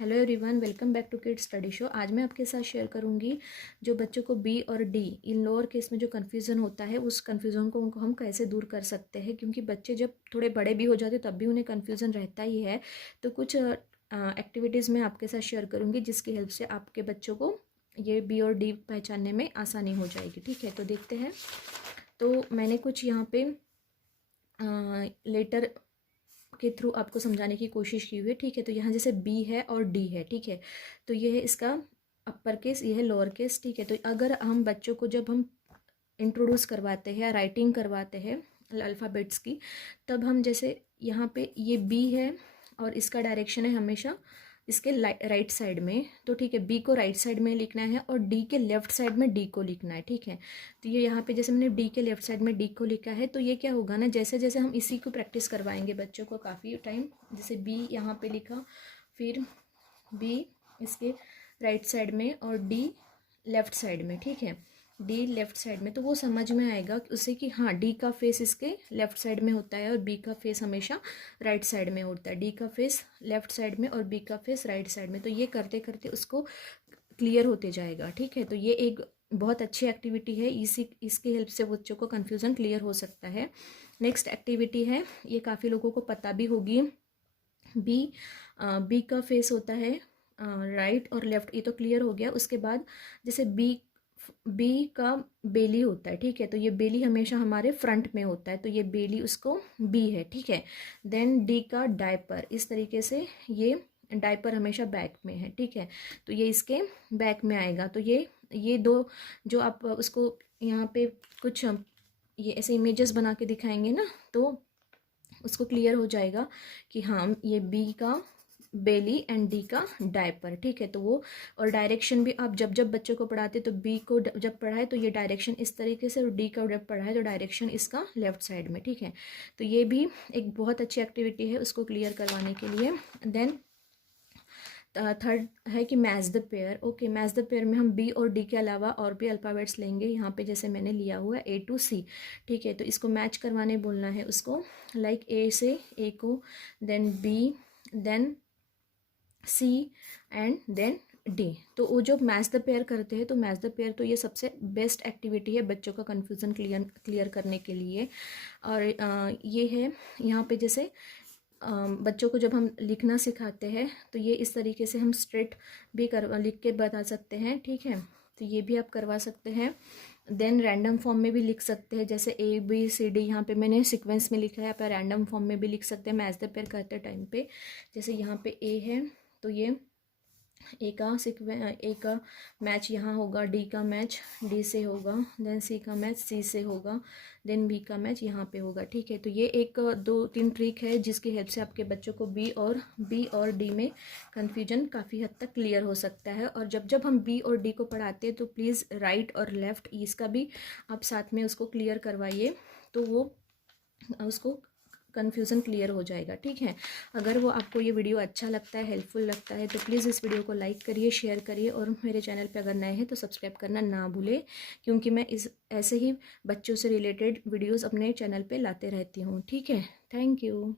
Hello everyone, welcome back to kids study show. आज मैं आपके साथ शेयर करूंगी जो बच्चों को बी और डी इन लोअर केस में जो कन्फ्यूज़न होता है उस कन्फ्यूज़न को उनको हम कैसे दूर कर सकते हैं, क्योंकि बच्चे जब थोड़े बड़े भी हो जाते तब भी उन्हें कन्फ्यूज़न रहता ही है। तो कुछ एक्टिविटीज़ मैं आपके साथ शेयर करूँगी जिसकी हेल्प से आपके बच्चों को ये बी और डी पहचानने में आसानी हो जाएगी। ठीक है, तो देखते हैं। तो मैंने कुछ यहाँ पे लेटर के थ्रू आपको समझाने की कोशिश की हुई है। ठीक है, तो यहाँ जैसे बी है और डी है। ठीक है, तो ये है इसका अपर केस, ये है लोअर केस। ठीक है, तो अगर हम बच्चों को जब हम इंट्रोड्यूस करवाते हैं या राइटिंग करवाते हैं अल्फ़ाबेट्स की, तब हम जैसे यहाँ पे ये बी है और इसका डायरेक्शन है हमेशा इसके राइट साइड में। तो ठीक है, बी को राइट साइड में लिखना है और डी के लेफ्ट साइड में डी को लिखना है। ठीक है, तो ये यहाँ पे जैसे मैंने डी के लेफ्ट साइड में डी को लिखा है, तो ये क्या होगा ना, जैसे जैसे हम इसी को प्रैक्टिस करवाएंगे बच्चों को काफ़ी टाइम, जैसे बी यहाँ पे लिखा, फिर बी इसके राइट साइड में और डी लेफ्ट साइड में। ठीक है, डी लेफ्ट साइड में, तो वो समझ में आएगा उसे कि हाँ डी का फेस इसके लेफ्ट साइड में होता है और बी का फेस हमेशा राइट साइड में होता है। डी का फेस लेफ्ट साइड में और बी का फेस राइट साइड में। तो ये करते करते उसको क्लियर होते जाएगा। ठीक है, तो ये एक बहुत अच्छी एक्टिविटी है, इसकी हेल्प से बच्चों को कन्फ्यूज़न क्लियर हो सकता है। नेक्स्ट एक्टिविटी है, ये काफ़ी लोगों को पता भी होगी, बी का फेस होता है राइट और लेफ्ट, ये तो क्लियर हो गया। उसके बाद जैसे बी का बेली होता है। ठीक है, तो ये बेली हमेशा हमारे फ्रंट में होता है, तो ये बेली उसको बी है। ठीक है, देन डी का डायपर, इस तरीके से ये डायपर हमेशा बैक में है। ठीक है, तो ये इसके बैक में आएगा। तो ये दो जो आप उसको यहाँ पे कुछ ये ऐसे इमेजेस बना के दिखाएंगे ना, तो उसको क्लियर हो जाएगा कि हाँ ये बी का बेली एंड डी का डायपर। ठीक है, तो वो और डायरेक्शन भी आप जब जब बच्चों को पढ़ाते तो बी को जब पढ़ाए तो ये डायरेक्शन इस तरीके से, और डी का जब पढ़ाए तो डायरेक्शन इसका लेफ्ट साइड में। ठीक है, तो ये भी एक बहुत अच्छी एक्टिविटी है उसको क्लियर करवाने के लिए। देन थर्ड है कि match the pair. Okay, match the pair में हम बी और डी के अलावा और भी अल्फ़ाबेट्स लेंगे। यहाँ पे जैसे मैंने लिया हुआ है ए टू सी। ठीक है, तो इसको मैच करवाने बोलना है उसको, लाइक ए से ए को, then B, then C and then D. तो वो जो मैच द पेयर करते हैं, तो मैच द पेयर तो ये सबसे बेस्ट एक्टिविटी है बच्चों का कन्फ्यूज़न क्लियर करने के लिए। और ये है यहाँ पे जैसे बच्चों को जब हम लिखना सिखाते हैं तो ये इस तरीके से हम स्ट्रेट भी लिख के बता सकते हैं। ठीक है, तो ये भी आप करवा सकते हैं। देन रैंडम फॉर्म में भी लिख सकते हैं, जैसे ए बी सी डी, यहाँ पे मैंने सीक्वेंस में लिखा है, आप रैंडम फॉर्म में भी लिख सकते हैं मैच द पेयर करते टाइम पे। जैसे यहाँ पे ए है तो ये ए का मैच यहाँ होगा, डी का मैच डी से होगा, देन सी का मैच सी से होगा, देन बी का मैच यहाँ पे होगा। ठीक है, तो ये एक दो तीन ट्रिक है जिसकी हेल्प से आपके बच्चों को बी और डी में कन्फ्यूजन काफ़ी हद तक क्लियर हो सकता है। और जब जब हम बी और डी को पढ़ाते हैं तो प्लीज़ राइट और लेफ़्ट इसका भी आप साथ में उसको क्लियर करवाइए, तो वो उसको कन्फ्यूज़न क्लियर हो जाएगा। ठीक है, अगर वो आपको ये वीडियो अच्छा लगता है, हेल्पफुल लगता है, तो प्लीज़ इस वीडियो को लाइक करिए, शेयर करिए, और मेरे चैनल पे अगर नए हैं तो सब्सक्राइब करना ना भूलें, क्योंकि मैं ऐसे ही बच्चों से रिलेटेड वीडियोस अपने चैनल पे लाते रहती हूँ। ठीक है, थैंक यू।